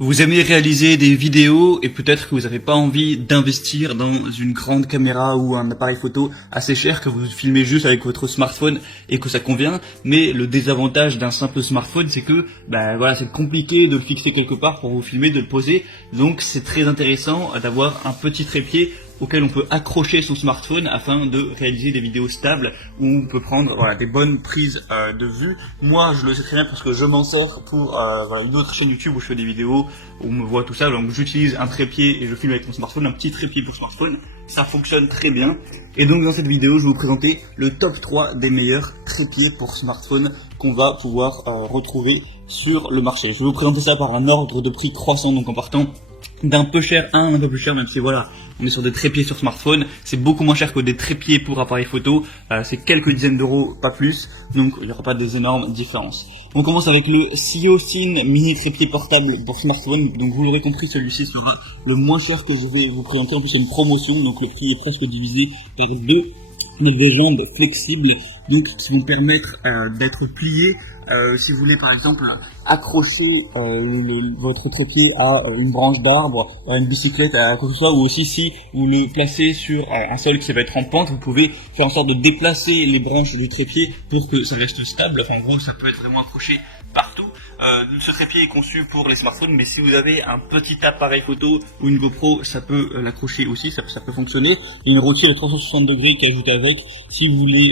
Vous aimez réaliser des vidéos et peut-être que vous n'avez pas envie d'investir dans une grande caméra ou un appareil photo assez cher, que vous filmez juste avec votre smartphone et que ça convient. Mais le désavantage d'un simple smartphone, c'est que voilà, c'est compliqué de le fixer quelque part pour vous filmer, de le poser. Donc c'est très intéressant d'avoir un petit trépied auquel on peut accrocher son smartphone afin de réaliser des vidéos stables où on peut prendre des bonnes prises de vue. Moi je le sais très bien parce que je m'en sers pour une autre chaîne YouTube où je fais des vidéos où on me voit tout ça, donc j'utilise un trépied et je filme avec mon smartphone, un petit trépied pour smartphone, ça fonctionne très bien. Et donc dans cette vidéo je vais vous présenter le top 3 des meilleurs trépieds pour smartphone qu'on va pouvoir retrouver sur le marché. Je vais vous présenter ça par un ordre de prix croissant, donc en partant d'un peu cher à un peu plus cher, même si voilà, on est sur des trépieds sur smartphone, c'est beaucoup moins cher que des trépieds pour appareil photo, c'est quelques dizaines d'euros, pas plus, donc il n'y aura pas des énormes différences. On commence avec le Siocine mini trépied portable pour smartphone, donc vous l'aurez compris, celui-ci sera le moins cher que je vais vous présenter, en plus c'est une promotion, donc le prix est presque divisé par deux. Des jambes flexibles, donc qui vont permettre d'être pliées. Si vous voulez par exemple accrocher votre trépied à une branche d'arbre, à une bicyclette, à quoi que ce soit, ou aussi si vous le placez sur un sol qui va être en pente, vous pouvez faire en sorte de déplacer les branches du trépied pour que ça reste stable. Enfin en gros ça peut être vraiment accroché partout. Ce trépied est conçu pour les smartphones, mais si vous avez un petit appareil photo ou une GoPro, ça peut l'accrocher aussi, ça peut fonctionner. Il y a une rotule à 360 degrés qui est ajoutée avec si vous voulez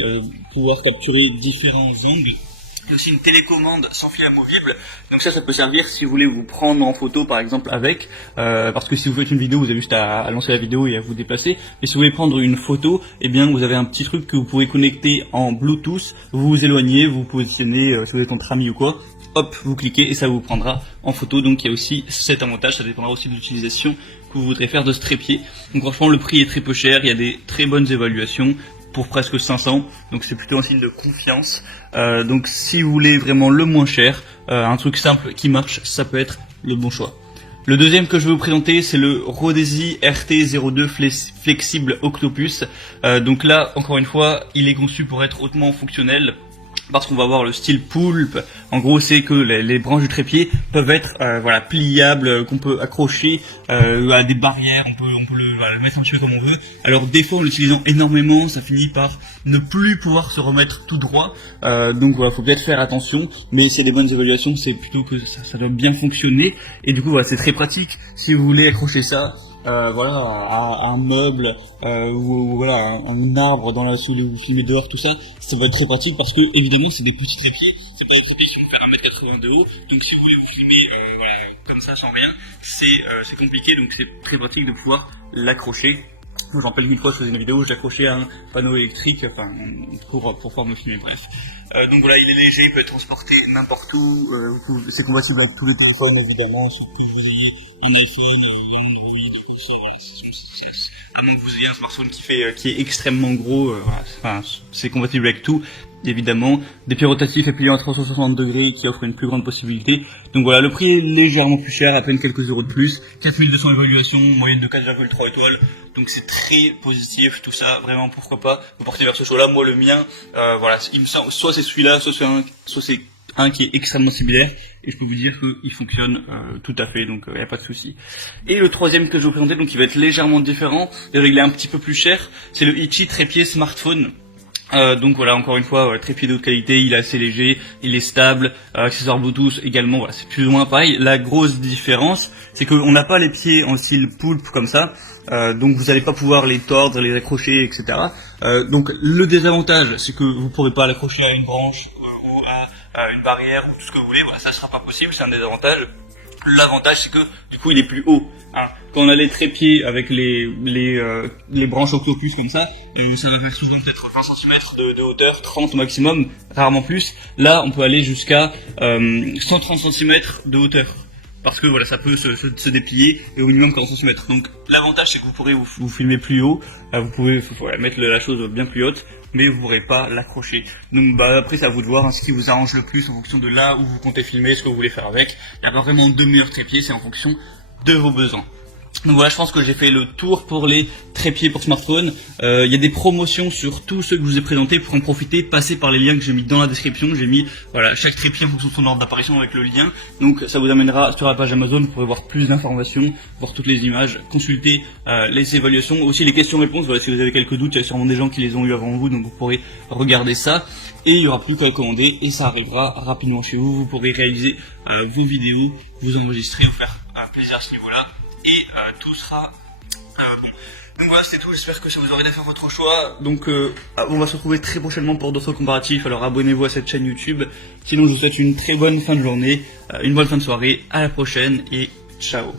pouvoir capturer différents angles. Il y a aussi une télécommande sans fil amovible, donc ça peut servir si vous voulez vous prendre en photo par exemple avec, parce que si vous faites une vidéo, vous avez juste à lancer la vidéo et à vous déplacer, mais si vous voulez prendre une photo, eh bien vous avez un petit truc que vous pouvez connecter en Bluetooth, vous vous éloignez, vous positionnez, si vous êtes entre amis ou quoi, hop, vous cliquez et ça vous prendra en photo. Donc il y a aussi cet avantage, ça dépendra aussi de l'utilisation que vous voudrez faire de ce trépied. Donc franchement le prix est très peu cher, il y a des très bonnes évaluations pour presque 500, donc c'est plutôt un signe de confiance. Donc si vous voulez vraiment le moins cher, un truc simple qui marche, ça peut être le bon choix. Le deuxième que je vais vous présenter, c'est le Rodesi RT02 Flexible Octopus. Donc là, encore une fois, il est conçu pour être hautement fonctionnel, parce qu'on va avoir le style poulpe. En gros, c'est que les branches du trépied peuvent être pliables, qu'on peut accrocher à des barrières, on peut le mettre un petit peu comme on veut. Alors des fois en l'utilisant énormément, ça finit par ne plus pouvoir se remettre tout droit, donc voilà, faut peut-être faire attention, mais c'est des bonnes évaluations, c'est plutôt que ça doit bien fonctionner, et du coup voilà, c'est très pratique si vous voulez accrocher ça à un meuble ou voilà un arbre dans la sous vous filmez dehors, tout ça va être très pratique parce que évidemment c'est des petits trépieds, c'est pas des trépieds qui vont faire 1m80 de haut, donc si vous voulez vous filmer comme ça sans rien, c'est compliqué, donc c'est très pratique de pouvoir l'accrocher. Je me rappelle une fois je faisais une vidéo, j'ai accroché à un panneau électrique, pour pouvoir me filmer, bref. Donc voilà, il est léger, il peut être transporté n'importe où, c'est compatible avec tous les téléphones évidemment, surtout que vous ayez un iPhone, un Android, tout ça, à moins que vous ayez un smartphone qui est extrêmement gros, c'est compatible avec tout. Évidemment, des pieds rotatifs et pliants à 360 degrés qui offrent une plus grande possibilité. Donc voilà, le prix est légèrement plus cher, à peine quelques euros de plus. 4200 évaluations, moyenne de 4,3 étoiles. Donc c'est très positif tout ça, vraiment pourquoi pas vous porter vers ce choix-là. Moi le mien, il me semble, soit c'est celui-là, soit c'est un qui est extrêmement similaire. Et je peux vous dire qu'il fonctionne tout à fait, donc il n'y a pas de souci. Et le troisième que je vais vous présenter, donc il va être légèrement différent, d'ailleurs il est un petit peu plus cher, c'est le Ichi trépied smartphone. Donc voilà, encore une fois, trépied de haute qualité, il est assez léger, il est stable, accessoire Bluetooth également, voilà, c'est plus ou moins pareil. La grosse différence, c'est qu'on n'a pas les pieds en style poulpe comme ça, donc vous n'allez pas pouvoir les tordre, les accrocher, etc. Donc le désavantage, c'est que vous ne pourrez pas l'accrocher à une branche ou à une barrière ou tout ce que vous voulez, voilà, ça ne sera pas possible, c'est un désavantage. L'avantage, c'est que du coup il est plus haut. Quand on a les trépieds avec les branches octopus comme ça va faire souvent peut-être 20 cm de hauteur, 30 au maximum, rarement plus. Là on peut aller jusqu'à 130 cm de hauteur, parce que voilà, ça peut se déplier, et au minimum 40 cm. Donc l'avantage, c'est que vous pourrez vous filmer plus haut, vous pouvez mettre la chose bien plus haute, mais vous ne pourrez pas l'accrocher. Donc après c'est à vous de voir ce qui vous arrange le plus en fonction de là où vous comptez filmer, ce que vous voulez faire avec. Il n'y a pas vraiment deux meilleurs trépieds, c'est en fonction de vos besoins. Donc voilà, je pense que j'ai fait le tour pour les trépieds pour smartphone. Il y a des promotions sur tous ceux que je vous ai présentés. Pour en profiter, passez par les liens que j'ai mis dans la description. J'ai mis voilà chaque trépied en fonction de son ordre d'apparition avec le lien. Donc ça vous amènera sur la page Amazon. Vous pourrez voir plus d'informations, voir toutes les images, consulter les évaluations, aussi les questions-réponses. Voilà, si vous avez quelques doutes, il y a sûrement des gens qui les ont eu avant vous, donc vous pourrez regarder ça. Et il n'y aura plus qu'à commander et ça arrivera rapidement chez vous. Vous pourrez réaliser vos vidéos, vous enregistrer, vous faire plaisir à ce niveau-là. Et tout sera bon. Donc voilà, c'était tout, j'espère que ça vous aura aidé à faire votre choix. Donc on va se retrouver très prochainement pour d'autres comparatifs, alors abonnez-vous à cette chaîne YouTube. Sinon je vous souhaite une très bonne fin de journée, une bonne fin de soirée, à la prochaine et ciao.